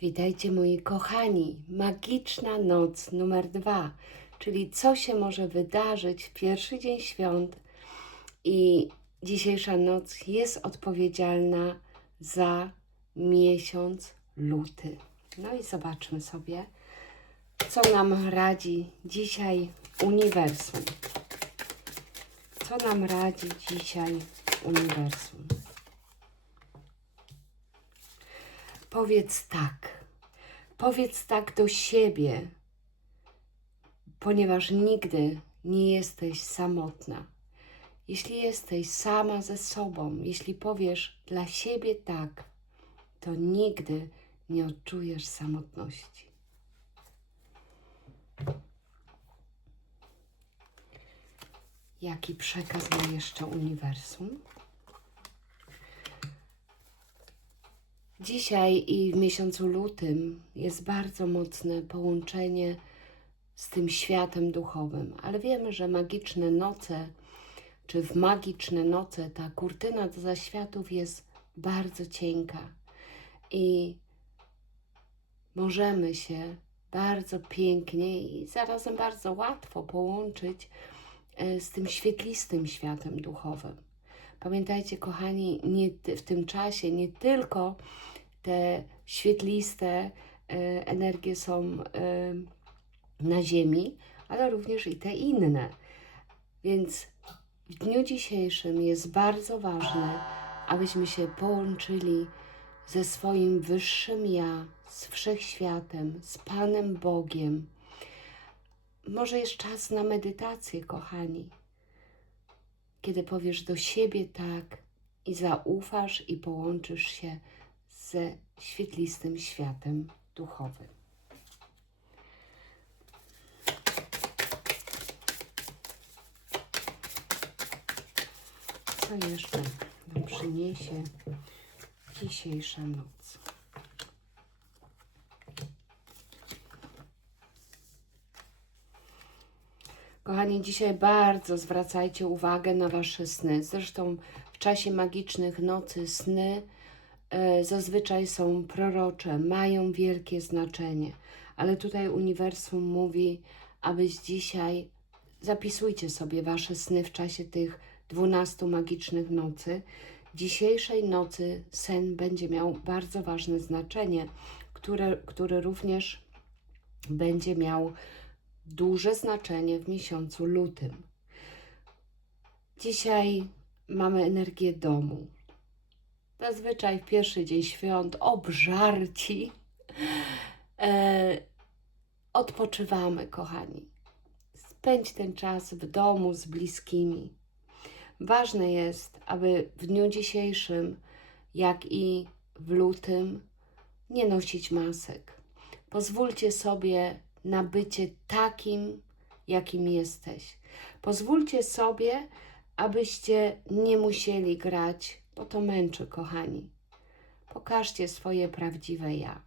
Witajcie moi kochani. Magiczna noc numer dwa, czyli co się może wydarzyć w pierwszy dzień świąt. I dzisiejsza noc jest odpowiedzialna za miesiąc luty. No i zobaczmy sobie, co nam radzi dzisiaj uniwersum. Co nam radzi dzisiaj uniwersum? Powiedz tak. Powiedz tak do siebie, ponieważ nigdy nie jesteś samotna. Jeśli jesteś sama ze sobą, jeśli powiesz dla siebie tak, to nigdy nie odczujesz samotności. Jaki przekaz ma jeszcze uniwersum? Dzisiaj i w miesiącu lutym jest bardzo mocne połączenie z tym światem duchowym, ale wiemy, że magiczne noce, czy w magiczne noce ta kurtyna do zaświatów jest bardzo cienka i możemy się bardzo pięknie i zarazem bardzo łatwo połączyć e, z tym świetlistym światem duchowym. Pamiętajcie, kochani, nie, w tym czasie nie tylko te świetliste e, energie są e, na Ziemi, ale również i te inne. Więc w dniu dzisiejszym jest bardzo ważne, abyśmy się połączyli ze swoim wyższym ja, z wszechświatem, z Panem Bogiem. Może jest czas na medytację, kochani kiedy powiesz do siebie tak i zaufasz i połączysz się ze świetlistym światem duchowym. Co jeszcze nam przyniesie dzisiejsza noc? Kochani, dzisiaj bardzo zwracajcie uwagę na Wasze sny. Zresztą w czasie magicznych nocy sny zazwyczaj są prorocze, mają wielkie znaczenie. Ale tutaj uniwersum mówi, abyś dzisiaj zapisujcie sobie Wasze sny w czasie tych 12 magicznych nocy. Dzisiejszej nocy sen będzie miał bardzo ważne znaczenie, które, które również będzie miał duże znaczenie w miesiącu lutym. Dzisiaj mamy energię domu. Zazwyczaj w pierwszy dzień świąt obżarci e, odpoczywamy, kochani. Spędź ten czas w domu z bliskimi. Ważne jest, aby w dniu dzisiejszym, jak i w lutym, nie nosić masek. Pozwólcie sobie na bycie takim, jakim jesteś. Pozwólcie sobie, abyście nie musieli grać, bo to męczy, kochani. Pokażcie swoje prawdziwe ja.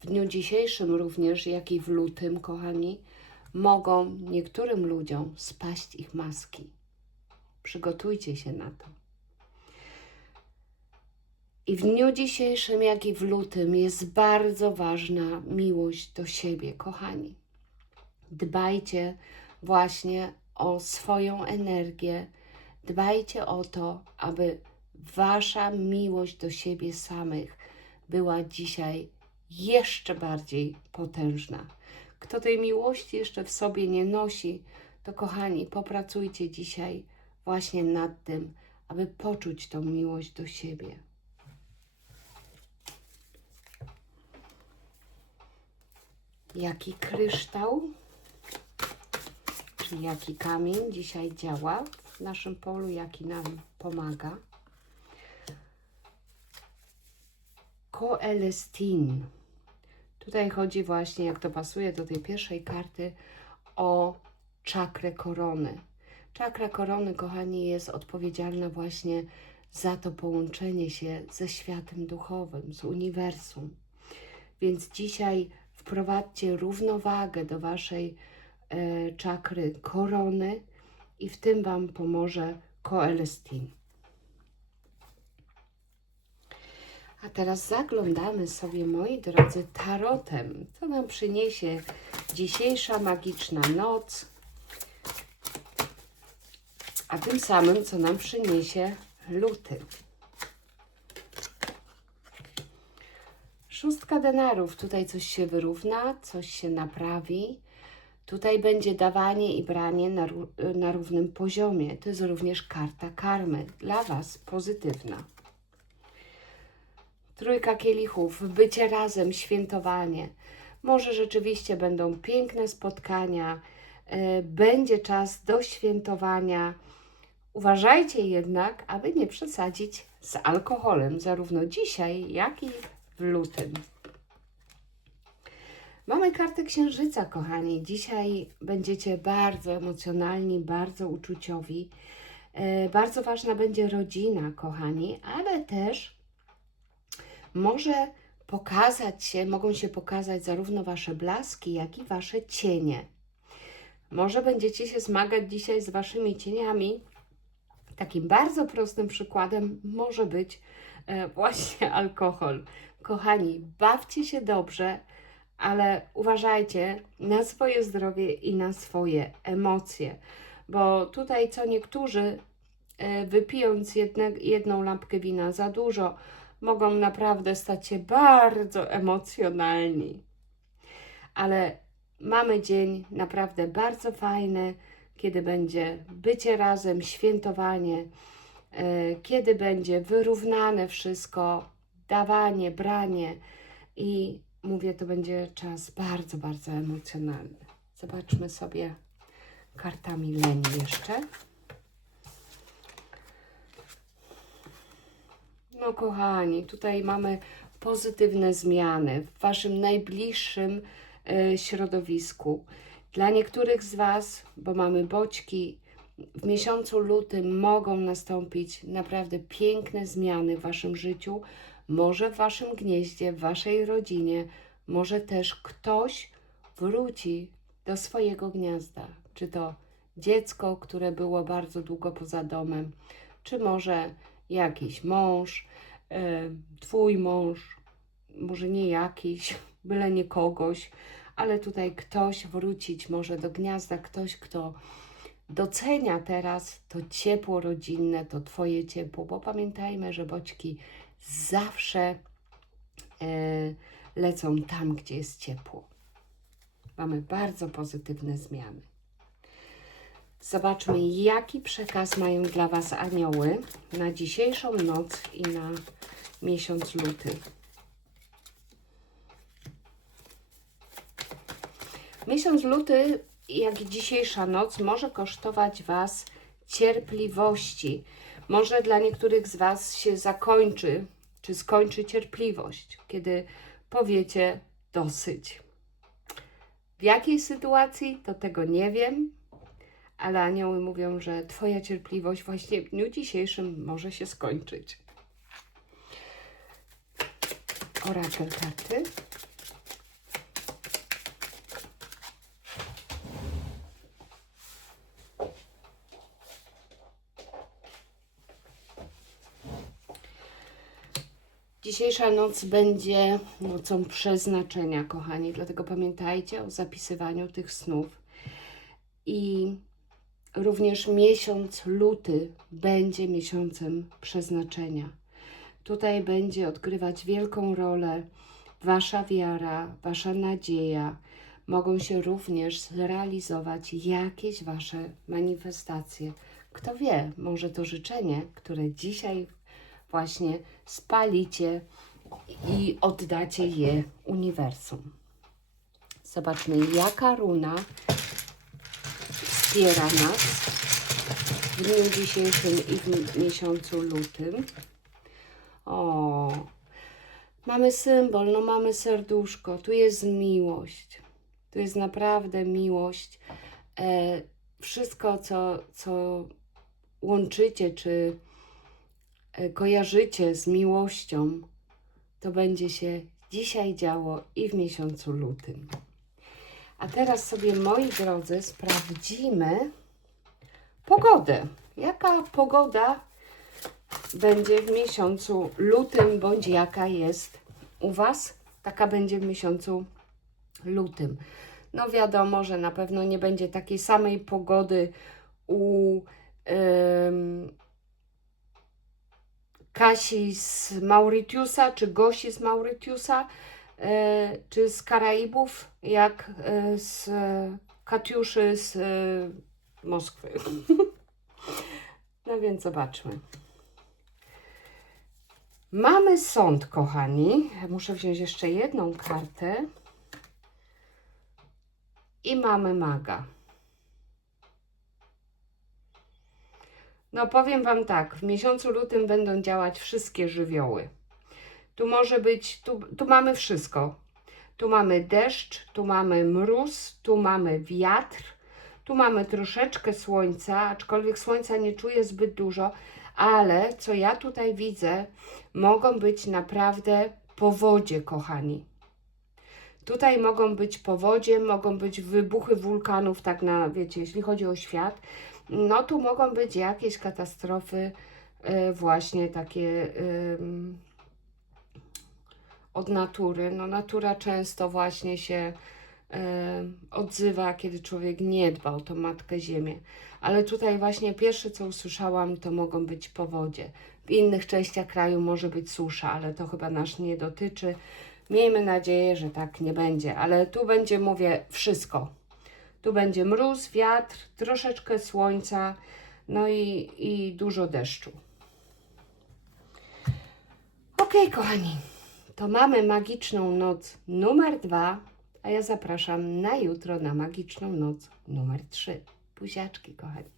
W dniu dzisiejszym również, jak i w lutym, kochani, mogą niektórym ludziom spaść ich maski. Przygotujcie się na to. I w dniu dzisiejszym, jak i w lutym, jest bardzo ważna miłość do siebie, kochani. Dbajcie właśnie o swoją energię, dbajcie o to, aby wasza miłość do siebie samych była dzisiaj jeszcze bardziej potężna. Kto tej miłości jeszcze w sobie nie nosi, to kochani, popracujcie dzisiaj właśnie nad tym, aby poczuć tą miłość do siebie. jaki kryształ, czyli jaki kamień dzisiaj działa w naszym polu, jaki nam pomaga. Koelestin. Tutaj chodzi właśnie, jak to pasuje do tej pierwszej karty, o czakrę korony. Czakra korony, kochani, jest odpowiedzialna właśnie za to połączenie się ze światem duchowym, z uniwersum. Więc dzisiaj wprowadźcie równowagę do waszej e, czakry korony i w tym Wam pomoże koelestin. A teraz zaglądamy sobie, moi drodzy, tarotem. Co nam przyniesie dzisiejsza magiczna noc, a tym samym, co nam przyniesie luty. Szóstka denarów. Tutaj coś się wyrówna, coś się naprawi. Tutaj będzie dawanie i branie na, na równym poziomie. To jest również karta karmy. Dla Was pozytywna. Trójka kielichów, bycie razem, świętowanie. Może rzeczywiście będą piękne spotkania, e, będzie czas do świętowania. Uważajcie jednak, aby nie przesadzić z alkoholem, zarówno dzisiaj, jak i w lutym. Mamy kartę księżyca, kochani. Dzisiaj będziecie bardzo emocjonalni, bardzo uczuciowi. E, Bardzo ważna będzie rodzina, kochani, ale też może pokazać się, mogą się pokazać zarówno wasze blaski, jak i wasze cienie. Może będziecie się zmagać dzisiaj z waszymi cieniami. Takim bardzo prostym przykładem może być e, właśnie alkohol. Kochani, bawcie się dobrze, ale uważajcie na swoje zdrowie i na swoje emocje, bo tutaj co niektórzy e, wypijąc jedne, jedną lampkę wina za dużo, mogą naprawdę stać się bardzo emocjonalni. Ale mamy dzień naprawdę bardzo fajny, kiedy będzie bycie razem, świętowanie, e, kiedy będzie wyrównane wszystko, dawanie, branie i mówię, to będzie czas bardzo, bardzo emocjonalny. Zobaczmy sobie kartami leni jeszcze. No kochani, tutaj mamy pozytywne zmiany w Waszym najbliższym e, środowisku. Dla niektórych z Was, bo mamy boczki, w miesiącu lutym mogą nastąpić naprawdę piękne zmiany w Waszym życiu, może w Waszym gnieździe, w Waszej rodzinie, może też ktoś wróci do swojego gniazda. Czy to dziecko, które było bardzo długo poza domem, czy może jakiś mąż, e, twój mąż, może nie jakiś, byle nie kogoś, ale tutaj ktoś wrócić może do gniazda, ktoś, kto docenia teraz to ciepło rodzinne, to Twoje ciepło, bo pamiętajmy, że boćki zawsze e, lecą tam, gdzie jest ciepło. Mamy bardzo pozytywne zmiany. Zobaczmy, jaki przekaz mają dla Was anioły na dzisiejszą noc i na miesiąc luty. Miesiąc luty, jak i dzisiejsza noc, może kosztować Was cierpliwości. Może dla niektórych z Was się zakończy, czy skończy cierpliwość, kiedy powiecie dosyć. W jakiej sytuacji, to tego nie wiem, ale anioły mówią, że Twoja cierpliwość właśnie w dniu dzisiejszym może się skończyć. Orakel karty. Dzisiejsza noc będzie nocą przeznaczenia, kochani, dlatego pamiętajcie o zapisywaniu tych snów. I również miesiąc luty będzie miesiącem przeznaczenia. Tutaj będzie odgrywać wielką rolę Wasza wiara, Wasza nadzieja. Mogą się również zrealizować jakieś Wasze manifestacje. Kto wie, może to życzenie, które dzisiaj właśnie spalicie i oddacie je uniwersum. Zobaczmy, jaka runa wspiera nas w dniu dzisiejszym i w miesiącu lutym. O, mamy symbol, no mamy serduszko, tu jest miłość. Tu jest naprawdę miłość. E, wszystko, co, co łączycie, czy e, kojarzycie z miłością, to będzie się dzisiaj działo i w miesiącu lutym. A teraz sobie, moi drodzy, sprawdzimy pogodę. Jaka pogoda będzie w miesiącu lutym, bądź jaka jest u Was, taka będzie w miesiącu lutym. No wiadomo, że na pewno nie będzie takiej samej pogody u ym, Kasi z Mauritiusa, czy Gosi z Mauritiusa, czy z Karaibów, jak e, z Katiuszy z e, Moskwy. no więc zobaczmy. Mamy sąd, kochani. Muszę wziąć jeszcze jedną kartę. I mamy maga. No powiem Wam tak, w miesiącu lutym będą działać wszystkie żywioły. Tu może być, tu, tu mamy wszystko. Tu mamy deszcz, tu mamy mróz, tu mamy wiatr, tu mamy troszeczkę słońca, aczkolwiek słońca nie czuję zbyt dużo, ale co ja tutaj widzę, mogą być naprawdę powodzie, kochani. Tutaj mogą być powodzie, mogą być wybuchy wulkanów, tak na, wiecie, jeśli chodzi o świat, no tu mogą być jakieś katastrofy e, właśnie takie ym, od natury. No natura często właśnie się e, odzywa, kiedy człowiek nie dba o tą Matkę Ziemię. Ale tutaj właśnie pierwsze, co usłyszałam, to mogą być powodzie. W innych częściach kraju może być susza, ale to chyba nas nie dotyczy. Miejmy nadzieję, że tak nie będzie, ale tu będzie, mówię, wszystko. Tu będzie mróz, wiatr, troszeczkę słońca, no i, i dużo deszczu. Ok, kochani, to mamy magiczną noc numer dwa, a ja zapraszam na jutro na magiczną noc numer trzy. Buziaczki, kochani.